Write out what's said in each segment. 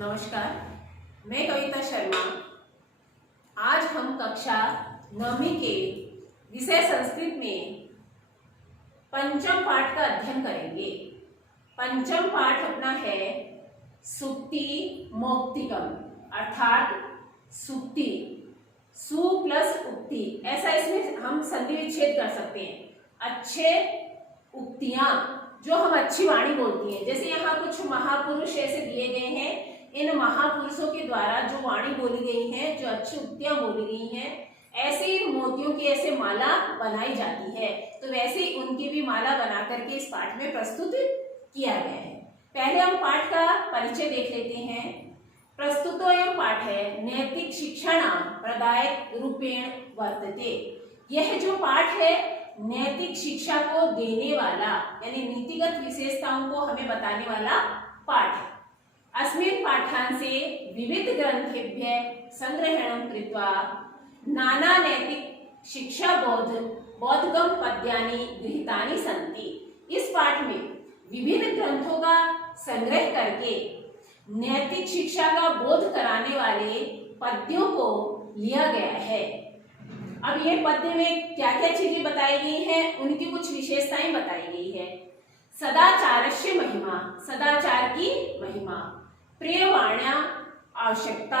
नमस्कार, मैं कविता शर्मा। आज हम कक्षा 9वीं के विषय संस्कृत में पंचम पाठ का अध्ययन करेंगे। पंचम पाठ अपना है सुक्ति मौक्तिकम, अर्थात सुक्ति सु प्लस उक्ति, ऐसा इसमें हम संधि विच्छेद कर सकते हैं। अच्छे उक्तियां जो हम अच्छी वाणी बोलती हैं, जैसे यहाँ कुछ महापुरुष ऐसे दिए गए हैं। इन महापुरुषों के द्वारा जो वाणी बोली गई है, जो अच्छी उक्तियां बोली गई हैं, ऐसे इन मोतियों की ऐसे माला बनाई जाती है। तो वैसे ही उनकी भी माला बना करके इस पाठ में प्रस्तुत किया गया है। पहले हम पाठ का परिचय देख लेते हैं। प्रस्तुतोऽयं पाठ है नैतिक शिक्षण प्रदायक रूपेण वर्तते। यह जो पाठ है नैतिक शिक्षा को देने वाला, यानी नीतिगत विशेषताओं को हमें बताने वाला पाठ है। अस्मिन् पाठांसे विविध ग्रंथेभ्यः संग्रहणं कृत्वा नाना नैतिक शिक्षा बोधगम पद्यानि गृहीतानि सन्ति। इस पाठ में विभिन्न ग्रंथों का संग्रह करके नैतिक शिक्षा का बोध कराने वाले पद्यों को लिया गया है। अब ये पद्य में क्या क्या चीजें बताई गई हैं, उनकी कुछ विशेषताएं बताई गई है। सदाचारस्य महिमा, सदाचार की महिमा। प्रियवाण्या आवश्यकता,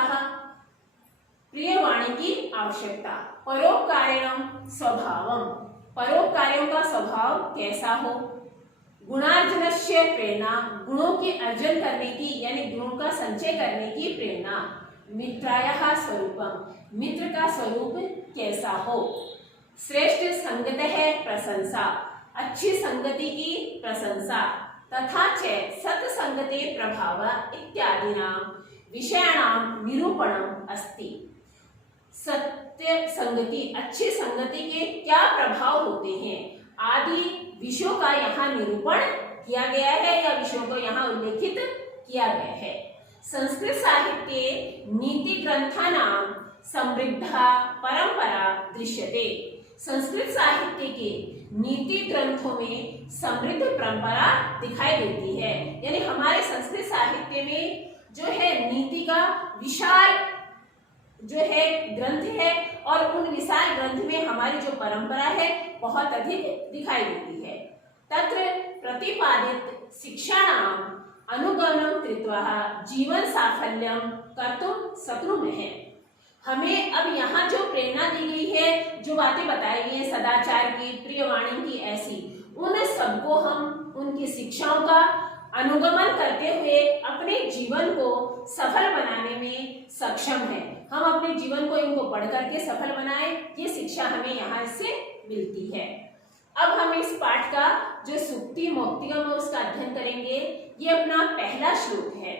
प्रियवाणी की आवश्यकता। परोपकारिणं स्वभावम, परोपकारियों का स्वभाव कैसा हो। गुणार्जनस्य प्रेरणा, गुणों के अर्जन करने की यानी गुणों का संचय करने की प्रेरणा। मित्रायः स्वरूपम, मित्र का स्वरूप कैसा हो। श्रेष्ठ संगतः प्रशंसा, अच्छी संगति की प्रशंसा। तथा च सत्संगते प्रभाव इत्यादिनां विषयाणां निरूपणम् अस्ति। सत्य संगति, अच्छी संगति के क्या प्रभाव होते हैं आदि विषयों का यहाँ निरूपण किया गया है, या विषयों को यहाँ उल्लेखित किया गया है। संस्कृत साहित्ये नीति ग्रंथानां समृद्धा परंपरा दृश्यते। संस्कृत साहित्य के नीति ग्रंथों में समृद्ध परंपरा दिखाई देती है। यानी हमारे संस्कृत साहित्य में जो है नीति का विशाल जो है ग्रंथ है, और उन विशाल ग्रंथ में हमारी जो परंपरा है बहुत अधिक दिखाई देती है। तत्र प्रतिपादित शिक्षाणाम अनुगमनं कृत्वा जीवन साफल्यं कर्तुं शक्नुमः। हमें अब यहाँ जो प्रेरणा दी गई है, जो बातें बताई गई हैं सदाचार की, प्रियवाणी की, ऐसी उन सबको हम उनकी शिक्षाओं का अनुगमन करते हुए अपने जीवन को सफल बनाने में सक्षम है। हम अपने जीवन को इनको पढ़ करके सफल बनाएं, ये शिक्षा हमें यहाँ से मिलती है। अब हम इस पाठ का जो सुक्ति मौक्तिकम है उसका अध्ययन करेंगे। ये अपना पहला श्लोक है।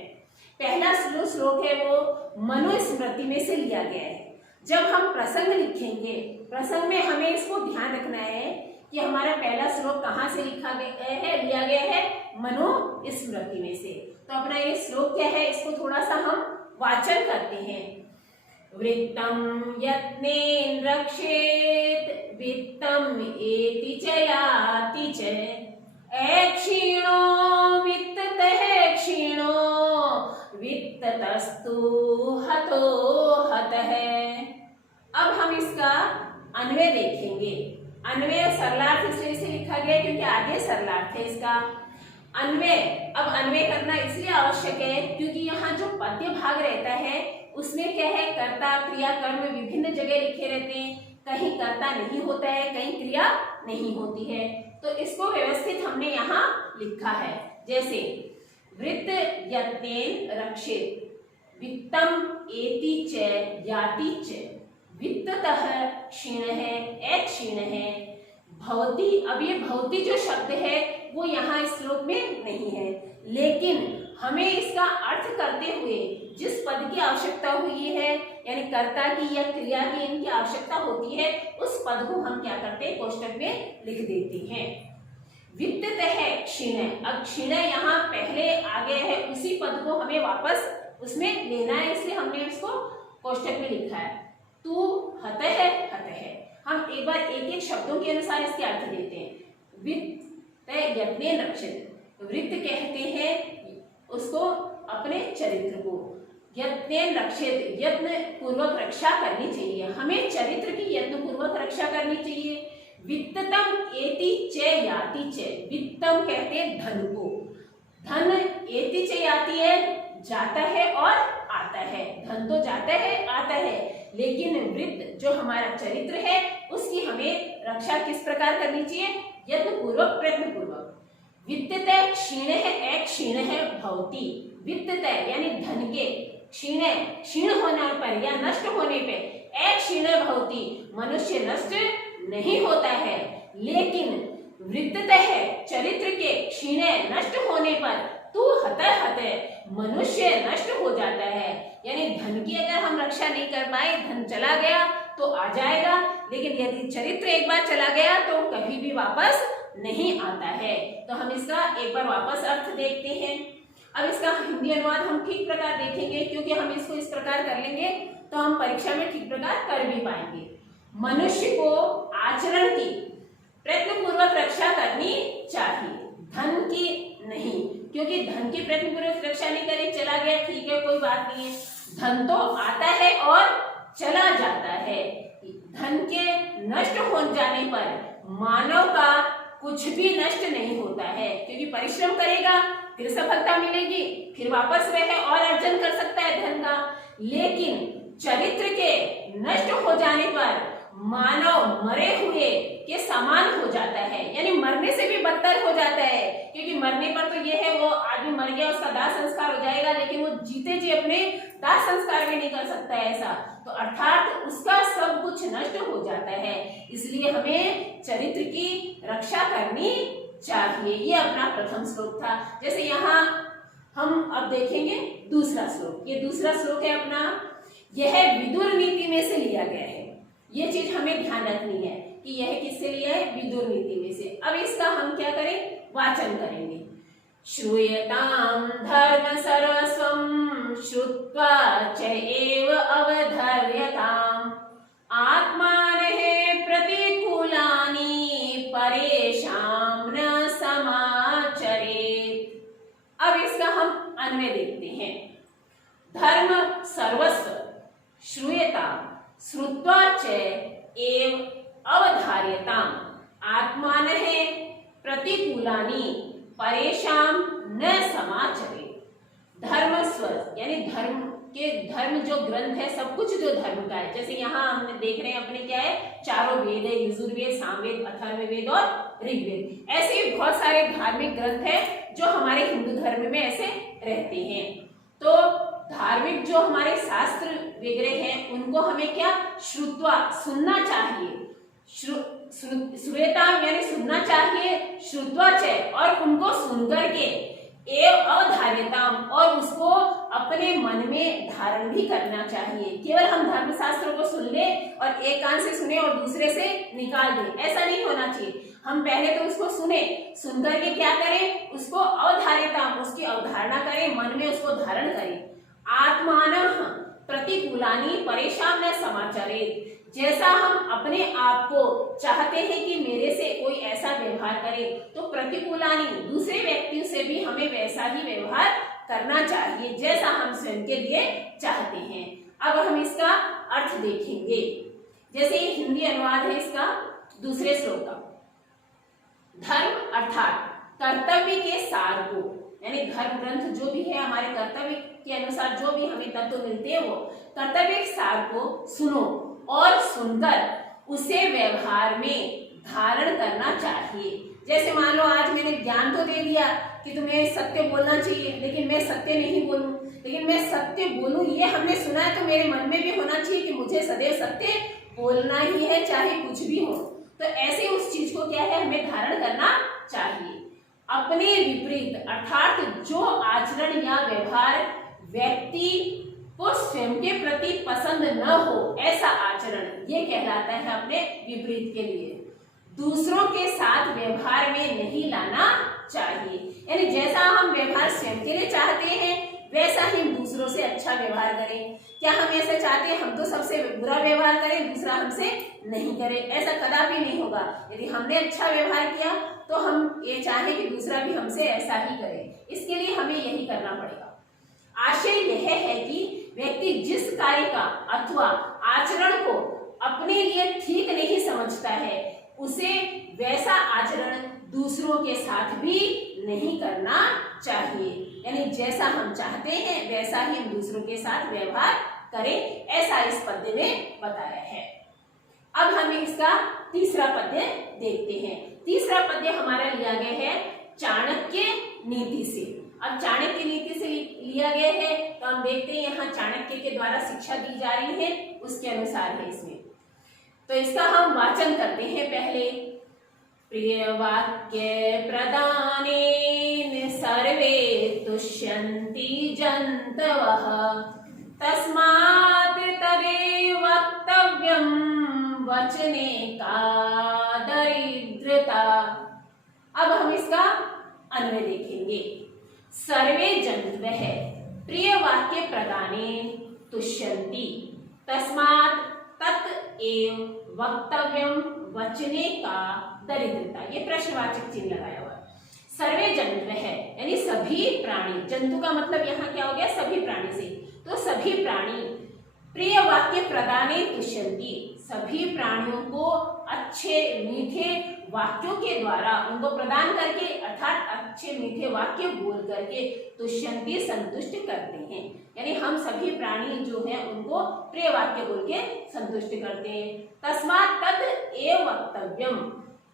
पहला श्लोक है वो मनुस्मृति में से लिया गया है। जब हम प्रसंग लिखेंगे, प्रसंग में हमें इसको ध्यान रखना है कि हमारा पहला श्लोक कहाँ से लिखा गया है, लिया गया है मनुस्मृति में से। तो अपना ये श्लोक क्या है, इसको थोड़ा सा हम वाचन करते हैं। वृत्तं यत्नेन रक्षेत वित्तम एति च याति च क्षीणो वित्ततः क्षीणो वित्ततस्तु हतो हतः। अब हम इसका अन्वय देखेंगे। अन्वय सरलार्थ इसलिए इसे लिखा गया क्योंकि आगे सरलार्थ है इसका। अन्वय, अब अन्वय करना इसलिए आवश्यक है क्योंकि यहाँ जो पद्य भाग रहता है उसमें क्या है, कर्ता क्रिया कर्म विभिन्न जगह लिखे रहते हैं। कहीं कर्ता नहीं होता है, कहीं क्रिया नहीं होती है, तो इसको व्यवस्थित हमने यहाँ लिखा है। जैसे वृत्त यत्नेन रक्षेत वित्तम एति च याति च वित्ततः क्षीणः क्षीणः भवति। अब ये भवति जो शब्द है वो यहाँ इस श्लोक में नहीं है, लेकिन हमें इसका अर्थ करते हुए जिस पद की आवश्यकता हुई है, यानी कर्ता की या क्रिया की इनकी आवश्यकता होती है, उस पद को हम क्या करते हैं, कोष्टक में लिख देते हैं। वित्ततः क्षीण, अब क्षीण यहाँ पहले आ गया है, उसी पद को हमें वापस उसमें लेना है, इसलिए हमने उसको कोष्टक में लिखा है। तू हतः हतः। हम एक बार एक एक शब्दों के अनुसार इसके अर्थ देते हैं। वित्त यत्नेन रक्षित, वृत्त कहते हैं उसको अपने चरित्र को यत्नेन रक्षेत, यत्न पूर्वक रक्षा करनी चाहिए। हमें चरित्र की यत्न पूर्वक रक्षा करनी चाहिए। वित्तम एति च याति च, वित्तम कहते हैं धन को, धन एति च याति है, जाता है और आता है। धन तो जाता है आता है, लेकिन वृत्त जो हमारा चरित्र है उसकी हमें रक्षा किस प्रकार करनी चाहिए? यत्न पूर्वक प्रयत्न पूर्वक। वित्ततः क्षीण है, क्षीण है भवति, वित्ततः यानी धन के, क्षीण क्षीण होने पर या नष्ट होने पे, क्षीण भवति मनुष्य नष्ट नहीं होता है, लेकिन वृत्ततः चरित्र के क्षीण नष्ट होने पर तू हत मनुष्य नष्ट हो जाता है। यानी धन की अगर हम रक्षा नहीं कर पाए, धन चला गया तो आ जाएगा, लेकिन यदि चरित्र एक बार चला गया तो कभी भी वापस नहीं आता है। तो हम इसका एक बार वापस अर्थ देखते हैं। अब इसका हिंदी अनुवाद हम ठीक प्रकार देखेंगे, क्योंकि हम इसको इस प्रकार कर लेंगे तो हम परीक्षा में ठीक प्रकार कर भी पाएंगे। मनुष्य को आचरण की प्रयत्न पूर्वक रक्षा करनी चाहिए, धन की नहीं, क्योंकि धन की प्रयत्न पूर्वक रक्षा नहीं करें, चला गया ठीक है कोई बात नहीं है, धन तो आता है और चला जाता है। धन के नष्ट हो जाने पर मानव का कुछ भी नष्ट नहीं होता है, क्योंकि परिश्रम करेगा फिर सफलता मिलेगी, फिर वापस वह और अर्जन कर सकता है धन का। लेकिन चरित्र के नष्ट हो जाने पर मानव मरे हुए के समान हो जाता है, यानी मरने से भी बदतर हो जाता है, क्योंकि मरने पर तो यह है वो आदमी मर गया उसका दाह संस्कार हो जाएगा, लेकिन वो जीते जी अपने दाह संस्कार भी नहीं कर सकता है ऐसा, तो अर्थात उसका सब कुछ नष्ट हो जाता है। इसलिए हमें चरित्र की रक्षा करनी चाहिए। ये अपना प्रथम श्लोक था। जैसे यहाँ हम अब देखेंगे दूसरा श्लोक। ये दूसरा श्लोक है अपना, यह विदुर नीति में से लिया गया है। ये चीज हमें ध्यान रखनी है कि यह किससे लिया है? विदुर नीति में से। अब इसका हम क्या करें? वाचन करेंगे। श्रूयताम धर्म सर्वस्वं श्रुत्वा च एव अवधर्यताम आत्मानः प्रतिकूलानि परेषां न समाचरेत्। अब इसका हम अन्वय देखते हैं। धर्म सर्वस्व श्रूयताम श्रुत्वा च एव अवधार्यताम आत्मानः प्रतिकूलानि परेषां न समाचरेत्। धर्म स्वर यानी धर्म के, धर्म जो ग्रंथ है सब कुछ जो धर्म का है, जैसे यहाँ हमने देख रहे हैं अपने क्या है, चारों वेद है, यजुर्वेद, सामवेद, अथर्ववेद और ऋग्वेद। ऐसे ही बहुत सारे धार्मिक ग्रंथ है जो हमारे हिंदू धर्म में ऐसे रहते हैं। तो धार्मिक जो हमारे शास्त्र वगैरह हैं उनको हमें क्या? श्रुत्वा सुनना चाहिए, श्रूयताम यानी सुनना चाहिए, श्रुत्वा च और उनको सुनकर के, एव अवधार्यताम और उसको अपने मन में धारण भी करना चाहिए। केवल हम धर्मशास्त्रों को सुन ले और एक कान से सुने और दूसरे से निकाल दें, ऐसा नहीं होना चाहिए। हम पहले तो उसको सुने, सुनकर के क्या करें? उसको अवधार्यताम उसकी अवधारणा करें, मन में उसको धारण करें। आत्मानः प्रतिकूलानि परेषां न समाचरेत्। जैसा हम अपने आप को चाहते हैं कि मेरे से कोई ऐसा व्यवहार करे, तो प्रतिकूलानि दूसरे व्यक्तियों से भी हमें वैसा ही व्यवहार करना चाहिए जैसा हम स्वयं के लिए चाहते हैं। अब हम इसका अर्थ देखेंगे। जैसे ये हिंदी अनुवाद है इसका दूसरे श्लोक का। धर्म अर्थात कर्तव्य के सार को, यानी धर्म ग्रंथ जो भी है हमारे कर्तव्य के अनुसार जो भी हमें तत्व मिलते हैं वो कर्तव्य के सार को सुनो और सुनकर उसे व्यवहार में धारण करना चाहिए। जैसे मान लो आज मैंने ज्ञान तो दे दिया कि तुम्हें सत्य बोलना चाहिए, लेकिन मैं सत्य नहीं बोलूं, लेकिन मैं सत्य बोलूं ये हमने सुना है, तो मेरे मन में भी होना चाहिए कि मुझे सदैव सत्य बोलना ही है चाहे कुछ भी हो। तो ऐसे उस चीज को क्या है हमें धारण करना चाहिए। अपने विपरीत अर्थात जो आचरण या व्यवहार व्यक्ति को स्वयं के प्रति पसंद न हो ऐसा आचरण ये कहलाता है अपने विपरीत के लिए। दूसरों के साथ व्यवहार में नहीं लाना चाहिए, यानी जैसा हम व्यवहार स्वयं के लिए चाहते हैं वैसा ही हम दूसरों से अच्छा व्यवहार करें। क्या हम ऐसा चाहते हैं हम तो सबसे बुरा व्यवहार करें, दूसरा हमसे नहीं करे? ऐसा कदापि नहीं होगा। यदि हमने अच्छा व्यवहार किया तो हम ये चाहें कि दूसरा भी हमसे ऐसा ही करे। इसके लिए हमें यही करना पड़ेगा। आशय व्यक्ति जिस कार्य का अथवा आचरण को अपने लिए ठीक नहीं समझता है, उसे वैसा आचरण दूसरों के साथ भी नहीं करना चाहिए। यानी जैसा हम चाहते हैं वैसा ही हम दूसरों के साथ व्यवहार करें, ऐसा इस पद्य में बताया है। अब हम इसका तीसरा पद्य देखते हैं। तीसरा पद्य हमारा लिया गया है चाणक्य नीति से। अब चाणक्य नीति से लिया गया है, तो हम देखते हैं यहाँ चाणक्य के द्वारा शिक्षा दी जा रही है, उसके अनुसार है इसमें। तो इसका हम वाचन करते हैं पहले। प्रिय वाक्य प्रदानेन सर्वे तुष्यन्ति जन्तवः, तस्मात् तदेव वक्तव्यं वचने का दरिद्रता। अब हम इसका अन्वय देखेंगे। सर्वे जन्तवः प्रिय वाक्य प्रदानेन तुष्यन्ति, तस्मात् तत् एव वक्तव्यम वचने का दरिद्रता। ये प्रश्नवाचक चिन्ह लगाया हुआ है। सर्वे जन्तवः है यानी सभी प्राणी, जंतु का मतलब यहाँ क्या हो गया, सभी प्राणी से। तो सभी प्राणी प्रिय वाक्य प्रदाने तुष्यन्ति, सभी प्राणियों को अच्छे मीठे वाक्यों के द्वारा उनको प्रदान करके अर्थात अच्छे मीठे वाक्य बोल करके तुष्यन्ति संतुष्ट करते हैं। यानी हम सभी प्राणी जो हैं उनको प्रिय वाक्य बोल के संतुष्ट करते हैं। तस्मात् तत् एव वक्तव्यम,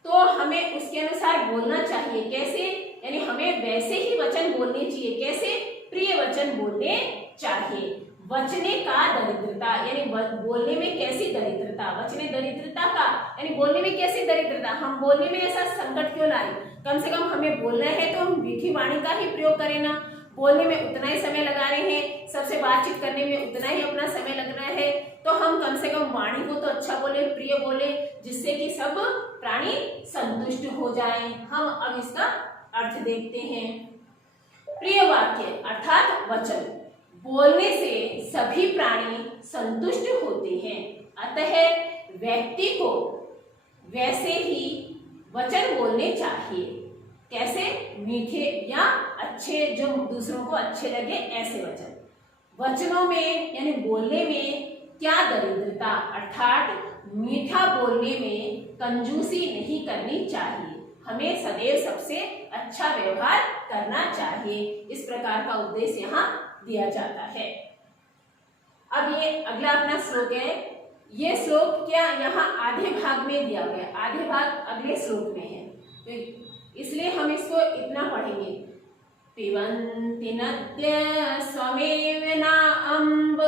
तो हमें उसके अनुसार बोलना चाहिए। कैसे, यानी हमें वैसे ही वचन बोलने चाहिए। कैसे, प्रिय वचन बोलने चाहिए। वचने का दरिद्रता यानी बोलने में कैसी दरिद्रता, वचने दरिद्रता का यानी बोलने में कैसी दरिद्रता। हम बोलने में ऐसा संकट क्यों लाए, कम से कम हमें बोलना है तो हम मीठी वाणी का ही प्रयोग करें ना। बोलने में उतना ही समय लगा रहे हैं, सबसे बातचीत करने में उतना ही अपना समय लग रहा है, तो हम कम से कम वाणी को तो अच्छा बोले, प्रिय बोले, जिससे कि सब प्राणी संतुष्ट हो जाएं। हम अब इसका अर्थ देखते हैं। प्रिय वाक्य अर्थात वचन बोलने से सभी प्राणी संतुष्ट होते हैं, अतः व्यक्ति को वैसे ही वचन बोलने चाहिए। कैसे, मीठे या अच्छे, जो दूसरों को अच्छे लगे ऐसे वचन। वचनों में यानी बोलने में क्या दरिद्रता अर्थात मीठा बोलने में कंजूसी नहीं करनी चाहिए। हमें सदैव सबसे अच्छा व्यवहार करना चाहिए। इस प्रकार का उद्देश्य यहाँ दिया जाता है। अब ये अगला अपना श्लोक है। ये श्लोक क्या यहाँ आधे भाग में दिया गया, आधे भाग अगले श्लोक में है, तो इसलिए हम इसको इतना पढ़ेंगे। पिबन्ति नद्य स्वमेव न अम्ब,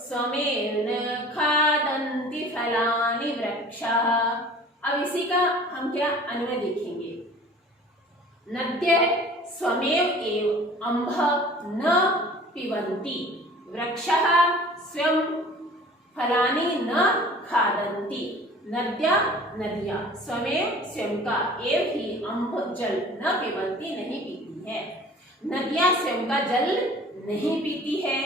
स्वमेव न खादन्ति फलानि वृक्षाः। अब इसी का हम क्या अन्वय देखेंगे। नद्य स्वमेव एव अम्भ न पिबन्ति, वृक्षः स्वयं फलानि न खादन्ति। नद्या नदियां स्वमेव स्वयं का, एव ही अम्भ जल न पिबन्ति नहीं पीती है। नदियां स्वयं का जल नहीं पीती है।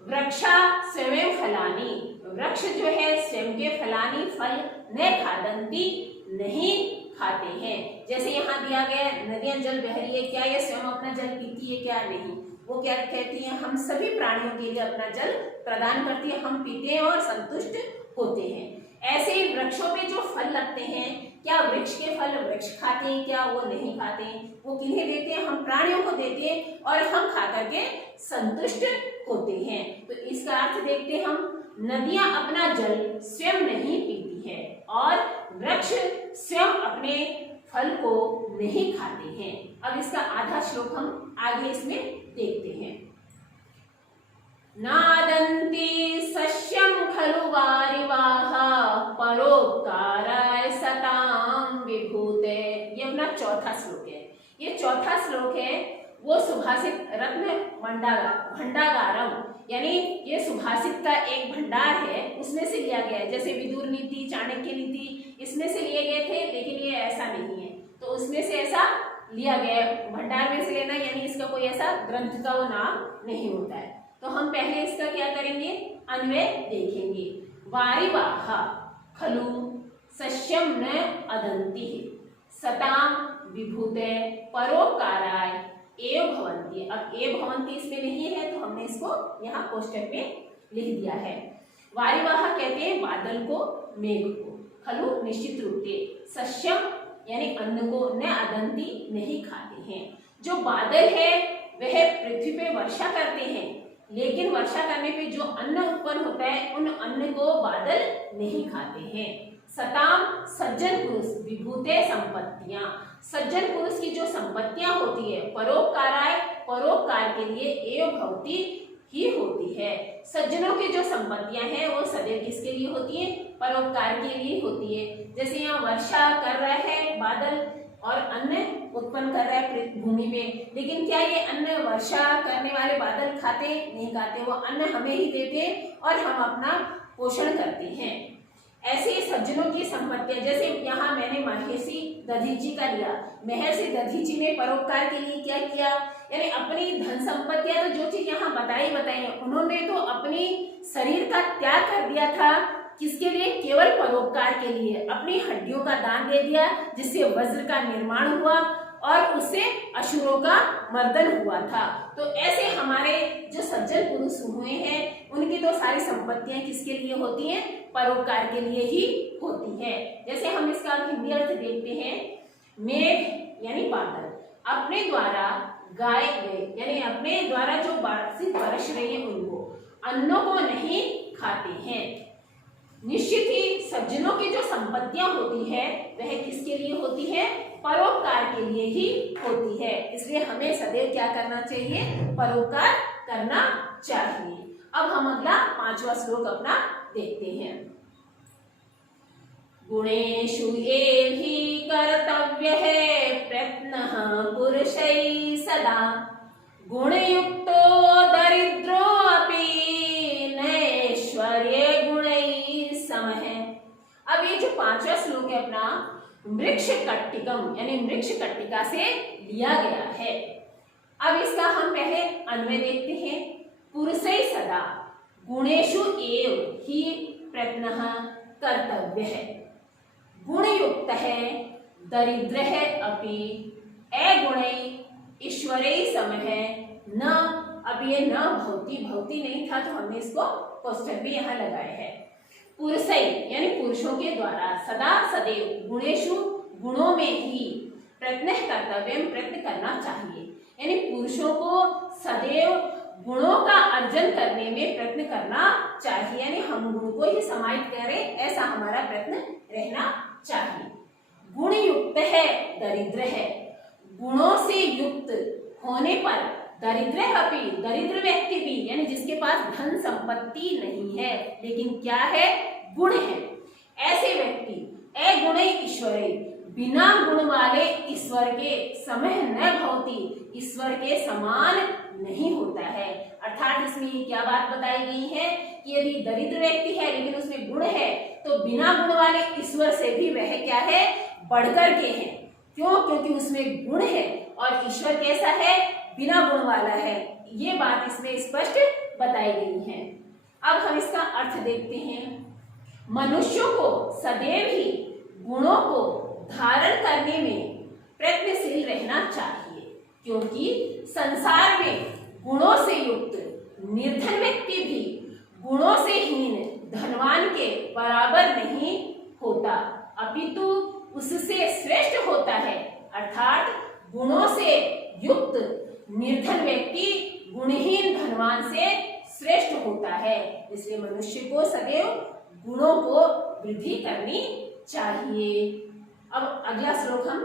वृक्षा स्वयं फलानि, वृक्ष जो है स्वयं के फलानि फल न खादन्ति नहीं खाते हैं। जैसे यहाँ दिया गया नदियां जल बह रही है, क्या ये स्वयं अपना जल पीती है, क्या नहीं। वो क्या कहती है, हम सभी प्राणियों के लिए अपना जल प्रदान करती है, हम पीते हैं और संतुष्ट होते हैं। ऐसे ही वृक्षों पे जो फल लगते हैं, क्या वृक्ष के फल वृक्ष खाते हैं, क्या वो नहीं खाते हैं। वो किन्हें देते हैं, हम प्राणियों को देते हैं और हम खा करके संतुष्ट होते हैं। तो इसका अर्थ देखते हम, नदियां अपना जल स्वयं नहीं पीती है और वृक्ष स्वयं अपने फल को नहीं खाते हैं। अब इसका आधा श्लोक हम आगे इसमें देखते हैं। नादन्ति सस्यं खलु वारिवाः, परोपकाराय सतां विभूते। ये अपना चौथा श्लोक है। ये चौथा श्लोक है वो सुभाषित रत्न भंडागारम, यानी ये सुभाषित का एक भंडार है, उसमें से लिया गया है। जैसे विदुर नीति, चाणक्य नीति, इसमें से लिए गए थे, लेकिन ये ऐसा नहीं है, तो उसमें से ऐसा लिया गया है। भंडार में से लेना यानी इसका कोई ऐसा ग्रंथ का वो नाम नहीं होता है। तो हम पहले इसका क्या करेंगे, अन्वय देखेंगे। वारिवाह खलु सस्यं न अदन्ति, सतां विभूते परोपकाराय एव भवन्ति। अब एव भवन्ति इसमें नहीं है तो हमने इसको यहाँ कोष्टक में लिख दिया है। वारिवाह कहते हैं बादल को, मेघ को। खलु निश्चित रूप से, सस्यम यानी अन्न को, न अदंती नहीं खाते हैं। जो बादल है वह पृथ्वी पे वर्षा करते हैं, लेकिन वर्षा करने पे जो अन्न उत्पन्न होता है उन अन्न को बादल नहीं खाते हैं। सताम सज्जन पुरुष विभूते संपत्तियां, सज्जन पुरुष की जो संपत्तियां होती है परोपकाराय, परोपकार के लिए एव भवती ही होती है। सज्जनों की जो संपत्तियां हैं वो सदैव किसके लिए होती है? परोपकार के लिए होती है। जैसे यहाँ वर्षा कर रहा है बादल और अन्न उत्पन्न कर रहा है भूमि पे, लेकिन क्या ये अन्न वर्षा करने वाले बादल खाते? नहीं खाते। वो अन्न हमें ही देते और हम अपना पोषण करते हैं। ऐसे सज्जनों की संपत्तियां, जैसे यहाँ मैंने महर्षि दधीची का लिया। महर्षि दधीची ने परोपकार के लिए क्या किया? यानी अपनी धन संपत्तियां, तो जो चीज यहाँ बताई है, उन्होंने तो अपनी शरीर का त्याग कर दिया था। किसके लिए? केवल परोपकार के लिए। अपनी हड्डियों का दान दे दिया जिससे वज्र का निर्माण हुआ और उससे असुरों का मर्दन हुआ था। तो ऐसे हमारे जो सज्जन पुरुष हुए हैं उनकी तो सारी संपत्तियां किसके लिए होती हैं? परोपकार के लिए ही होती है। जैसे हम इसका हिंदी अर्थ देखते हैं, मेघ यानी बादल अपने द्वारा गाए गए, यानी अपने द्वारा जो बरस रही है उनको, अन्नों को नहीं खाते हैं। निश्चित ही सज्जनों की जो संपत्तियां होती है वह किसके लिए होती है? परोपकार के लिए ही होती है। इसलिए हमें सदैव क्या करना चाहिए? परोपकार करना चाहिए। अब हम अगला 5वां श्लोक अपना देखते हैं। गुणेषु एहि कर्तव्यः प्रयत्नः पुरुषैः सदा, गुणयुक्तो दरिद्रो अपि नैश्वर्ये गुणैः समः। अब ये जो 5वां श्लोक है अपना वृक्ष कट्टिकम यानी वृक्ष कट्टिका से लिया गया है। अब इसका हम पहले अन्वय देखते हैं। पुरुषै सदा गुणेषु एव ही प्रयत्नः कर्तव्यः, गुणयुक्त है दरिद्र है अपि अगुणै ईश्वरै समः न। अब ये न भवती, भवती नहीं था तो हमने इसको कोष्टक भी यहाँ लगाए हैं। पुरुषै यानी पुरुषों के द्वारा, सदा सदैव, गुणेषु गुणों में ही, प्रयत्न कर्तव्य प्रयत्न करना चाहिए। यानी पुरुषों को सदैव गुणों का अर्जन करने में प्रयत्न करना चाहिए। यानी हम गुण को ही समाहित करें ऐसा हमारा प्रयत्न रहना चाहिए। गुण युक्त है दरिद्र है, गुणों से युक्त होने पर दरिद्र अपि, दरिद्र व्यक्ति भी यानी जिसके पास धन संपत्ति नहीं है लेकिन क्या है? गुण है, ऐसे व्यक्ति अगुण ईश्वरे, बिना गुण वाले ईश्वर के समः न भवति, ईश्वर के समान नहीं होता है। अर्थात इसमें क्या बात बताई गई है कि यदि दरिद्र व्यक्ति है लेकिन उसमें गुण है तो बिना गुण वाले ईश्वर से भी वह क्या है? बढ़कर के है। क्यों? क्योंकि उसमें गुण है और ईश्वर कैसा है? बिना गुण वाला है। ये बात इसमें स्पष्ट बताई गई है। अब हम इसका अर्थ देखते हैं। मनुष्यों को सदैव ही गुणों को धारण करने में प्रयत्नशील रहना चाहिए, क्योंकि संसार में गुणों से युक्त निर्धन व्यक्ति भी गुणों से हीन धनवान के बराबर नहीं होता, अपितु उससे श्रेष्ठ होता है। अर्थात गुणों से युक्त निर्धन व्यक्ति गुणहीन धनवान से श्रेष्ठ होता है। इसलिए मनुष्य को सदैव गुणों को वृद्धि करनी चाहिए। अब अगला श्लोक हम